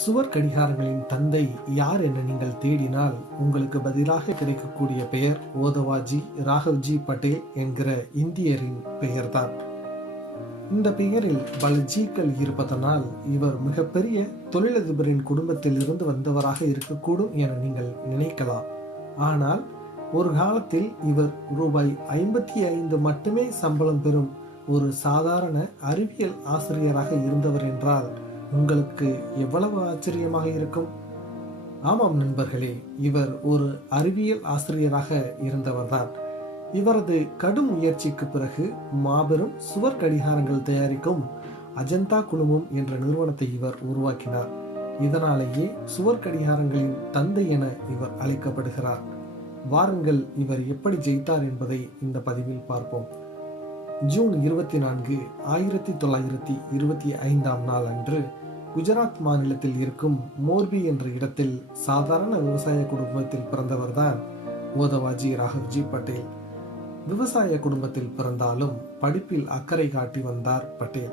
சுவர் கடிகாரங்களின் தந்தை யார் என நீங்கள் தேடினால் உங்களுக்கு பதிலாக கிடைக்கக்கூடிய பெயர் ஓதவாஜி ராகவ்ஜி பட்டேல் என்கிற இந்தியரின் பெயர்தான். இந்த பெயரில் பல ஜீக்கள் இருப்பதனால் இவர் மிகப்பெரிய தொழிலதிபரின் குடும்பத்தில் இருந்து வந்தவராக இருக்கக்கூடும் என நீங்கள் நினைக்கலாம். ஆனால் ஒரு காலத்தில் இவர் ரூபாய் ஐம்பத்தி ஐந்து மட்டுமே சம்பளம் பெறும் ஒரு சாதாரண அறிவியல் ஆசிரியராக இருந்தவர் என்றால் உங்களுக்கு எவ்வளவு ஆச்சரியமாக இருக்கும்? ஆமாம் நண்பர்களே இவர் ஒரு அறிவியல் ஆசிரியராக இருந்தவர்தான். இவரது கடும் முயற்சிக்கு பிறகு மாபெரும் சுவர் கடிகாரங்கள் தயாரிக்கும் அஜந்தா குழுமம் என்ற நிறுவனத்தை இவர் உருவாக்கினார். இதனாலேயே சுவர் கடிகாரங்களின் தந்தை என இவர் அழைக்கப்படுகிறார். வாருங்கள் இவர் எப்படி ஜெயித்தார் என்பதை இந்த பதிவில் பார்ப்போம். ஜூன் இருபத்தி நான்கு ஆயிரத்தி தொள்ளாயிரத்தி இருபத்தி ஐந்தாம் நாள் அன்று குஜராத் மாநிலத்தில் இருக்கும் மோர்பி என்ற இடத்தில் சாதாரண விவசாய குடும்பத்தில் பிறந்தவர்தான் ஓதவாஜி ராகவ்ஜி பட்டேல். விவசாய குடும்பத்தில் பிறந்தாலும் படிப்பில் அக்கறை காட்டி வந்தார் பட்டேல்.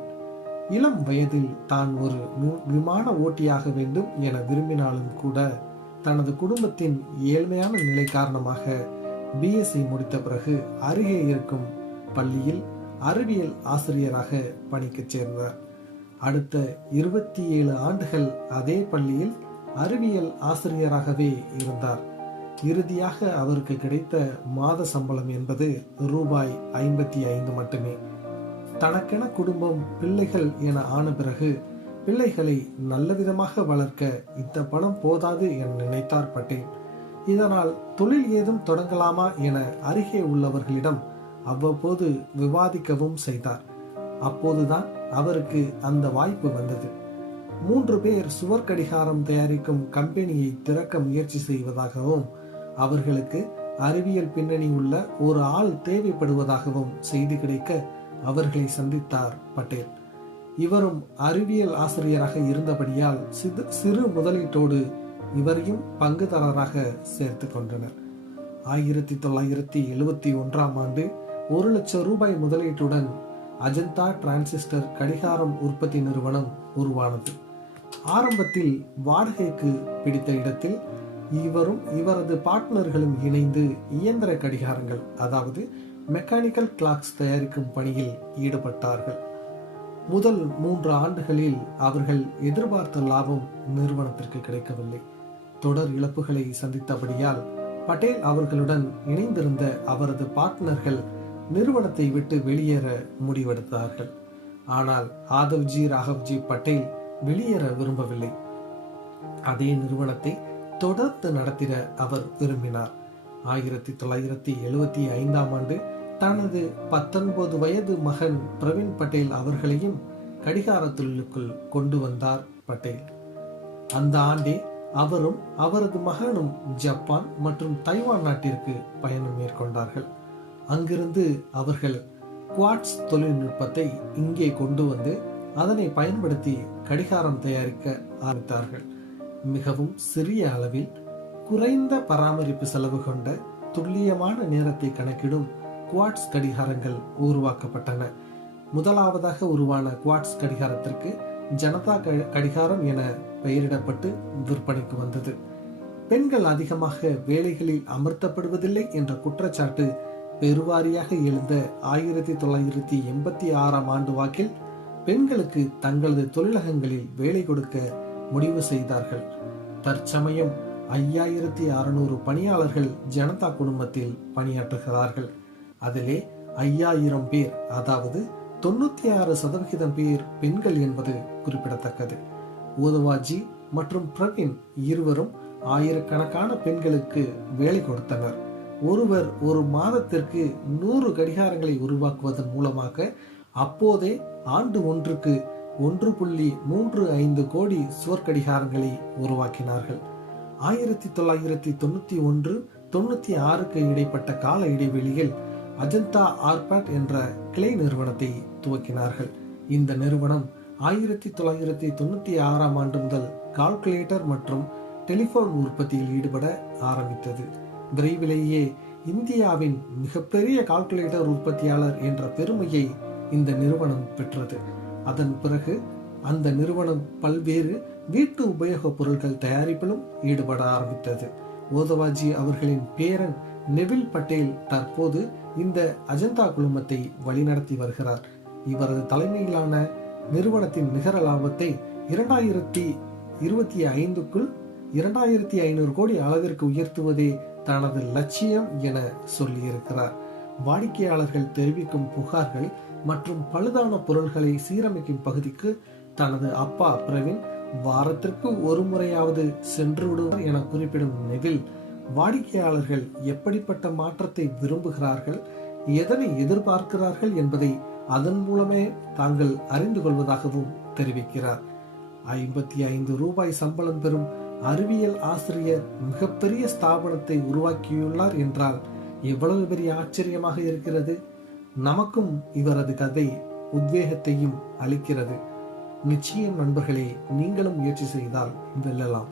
இளம் வயதில் தான் ஒரு வி- விமான ஓட்டியாக வேண்டும் என விரும்பினாலும் கூட தனது குடும்பத்தின் ஏழ்மையான நிலை காரணமாக பிஎஸ்சி முடித்த பிறகு அருகே இருக்கும் பள்ளியில் அறிவியல் ஆசிரியராக பணிக்குச் சேர்ந்தார். அடுத்த இருபத்தி ஏழு ஆண்டுகள் அதே பள்ளியில் அறிவியல் ஆசிரியராகவே இருந்தார். இறுதியாக அவருக்கு கிடைத்த மாத சம்பளம் என்பது ரூபாய் ஐம்பத்தி ஐந்து மட்டுமே. தனக்கென குடும்பம் பிள்ளைகள் என ஆன பிறகு பிள்ளைகளை நல்ல விதமாக வளர்க்க இந்த பணம் போதாது என நினைத்தார் பட்டேல். இதனால் தொழில் ஏதும் தொடங்கலாமா என அருகே உள்ளவர்களிடம் அவ்வப்போது விவாதிக்கவும் செய்தார். அப்போதுதான் அவருக்கு அந்த வாய்ப்பு வந்தது. மூன்று பேர் சுவர் கடிகாரம் தயாரிக்கும் கம்பெனியை திறக்க முயற்சி செய்வதாகவும் அவர்களுக்கு அறிவியல் பின்னணி உள்ள ஒரு ஆள் தேவைப்படுவதாகவும் செய்தி கிடைக்க அவர்களை சந்தித்தார் பட்டேல். இவரும் அறிவியல் ஆசிரியராக இருந்தபடியால் சிறு சிறு முதலீட்டோடு இவரையும் பங்குதாரராக சேர்த்து கொண்டனர். ஆயிரத்தி தொள்ளாயிரத்தி எழுபத்தி ஒன்றாம் ஆண்டு ஒரு லட்சம் ரூபாய் முதலீட்டுடன் அஜந்தா டிரான்சிஸ்டர் கடிகாரம் உற்பத்தி நிறுவனம் உருவானது. ஆரம்பத்தில் வாடகைக்கு பிடித்த இடத்தில் இவரும் இவரது பார்ட்னர்களும் இணைந்து இயந்திர கடிகாரங்கள் அதாவது மெக்கானிக்கல் கிளாக்ஸ் தயாரிக்கும் பணியில் ஈடுபட்டார்கள். முதல் மூன்று ஆண்டுகளில் அவர்கள் எதிர்பார்த்த லாபம் நிறுவனத்திற்கு கிடைக்கவில்லை. தொடர் இழப்புகளை சந்தித்தபடியால் பட்டேல் அவர்களுடன் இணைந்திருந்த அவரது பார்ட்னர்கள் நிறுவனத்தை விட்டு வெளியேற முடிவெடுத்தார்கள். ஆனால் ஆதவ்ஜி ராகவ்ஜி பட்டேல் வெளியேற விரும்பவில்லை. அதே நிறுவனத்தை தொடர்ந்து நடத்திட அவர் விரும்பினார். ஆயிரத்தி தொள்ளாயிரத்தி எழுவத்தி ஐந்தாம் ஆண்டு தனது பத்தொன்பது வயது மகன் பிரவீன் பட்டேல் அவர்களையும் கடிகார தொழிலுக்குள் கொண்டு வந்தார் பட்டேல். அந்த ஆண்டே அவரும் அவரது மகனும் ஜப்பான் மற்றும் தைவான் நாட்டிற்கு பயணம் மேற்கொண்டார்கள். அங்கிருந்து அவர்கள் குவாட்ஸ் தொழில்நுட்பத்தை இங்கே கொண்டு வந்து அதனை பயன்படுத்தி கடிகாரம் தயாரிக்க ஆரம்பித்தார்கள். மிகவும் சிறிய அளவில் குறைந்த பராமரிப்பு செலவு கொண்ட துல்லியமான நேரத்தை கணக்கிடும் குவாட்ஸ் கடிகாரங்கள் உருவாக்கப்பட்டன. முதலாவதாக உருவான குவாட்ஸ் கடிகாரத்திற்கு ஜனதா கடிகாரம் என பெயரிடப்பட்டு விற்பனைக்கு வந்தது. பெண்கள் அதிகமாக வேலைகளில் அமர்த்தப்படுவதில்லை என்ற குற்றச்சாட்டு பெருவாரியாக எழுந்த ஆயிரத்தி தொள்ளாயிரத்தி எண்பத்தி ஆறாம் ஆண்டு வாக்கில் பெண்களுக்கு தங்களது தொழிலகங்களில் வேலை கொடுக்க முடிவு செய்தார்கள். தற்சமயம் ஐயாயிரத்தி அறுநூறு பணியாளர்கள் ஜனதா குடும்பத்தில் பணியாற்றுகிறார்கள். அதிலே ஐயாயிரம் பேர் அதாவது தொண்ணூத்தி ஆறு சதவிகிதம் பேர் பெண்கள் என்பது குறிப்பிடத்தக்கது. ஓதவாஜி மற்றும் பிரவீன் இருவரும் ஆயிரக்கணக்கான பெண்களுக்கு வேலை கொடுத்தனர். ஒருவர் ஒரு மாதத்திற்கு நூறு கடிகாரங்களை உருவாக்குவதன் மூலமாக அப்போதே ஆண்டு ஒன்றுக்கு ஒன்று புள்ளி மூன்று ஐந்து கோடி சுவர்கடிகாரங்களை உருவாக்கினார்கள். ஆயிரத்தி தொள்ளாயிரத்தி தொண்ணூற்றி ஒன்று தொண்ணூற்றி ஆறுக்கு இடைப்பட்ட கால இடைவெளியில் அஜந்தா ஆர்பாட் என்ற கிளை நிறுவனத்தை துவக்கினார்கள். இந்த நிறுவனம் ஆயிரத்தி தொள்ளாயிரத்தி தொண்ணூற்றி ஆறாம் ஆண்டு முதல் கால்குலேட்டர் மற்றும் டெலிஃபோன் உற்பத்தியில் ஈடுபட ஆரம்பித்தது. விரைவிலேயே இந்தியாவின் மிகப்பெரிய கால்குலேட்டர் உற்பத்தியாளர் என்ற பெருமையை இந்த நிறுவனம் பெற்றது. அதன் பிறகு அந்த நிறுவனம் பல்வேறு வீட்டு உபயோகப் பொருட்கள் தயாரிப்பிலும் ஈடுபட ஆரம்பித்தது. ஓதவாஜி அவர்களின் பேரன் நெவில் பட்டேல் தற்போது இந்த அஜந்தா குழுமத்தை வழிநடத்தி வருகிறார். இவரது தலைமையிலான நிறுவனத்தின் நிகர லாபத்தை இரண்டாயிரத்தி இருபத்தி ஐந்துக்குள் இரண்டாயிரத்தி ஐநூறு கோடி அளவிற்கு உயர்த்துவதே தனது லட்சியம் என சொல்லியிருக்கிறார். வாடிக்கையாளர்கள் தெரிவிக்கும் புகார்கள் மற்றும் பழுதான பொருள்களை சீரமைக்கும் பகுதிக்கு தனது அப்பா பிரவீன் வாரத்திற்கு ஒரு முறையாவது சென்று விடுவார் என குறிப்பிடும் நெவில் வாடிக்கையாளர்கள் எப்படிப்பட்ட மாற்றத்தை விரும்புகிறார்கள் எதனை எதிர்பார்க்கிறார்கள் என்பதை அதன் மூலமே தாங்கள் அறிந்து கொள்வதாகவும் தெரிவிக்கிறார். ஐம்பத்தி ஐந்து ரூபாய் சம்பளம் பெறும் அறிவியல் ஆசிரியர் மிகப்பெரிய ஸ்தாபனத்தை உருவாக்கியுள்ளார் என்றால் எவ்வளவு பெரிய ஆச்சரியமாக இருக்கிறது? நமக்கும் இவரது கதை உத்வேகத்தையும் அளிக்கிறது. நிச்சயம் நண்பர்களே நீங்களும் முயற்சி செய்தால் வெல்லலாம்.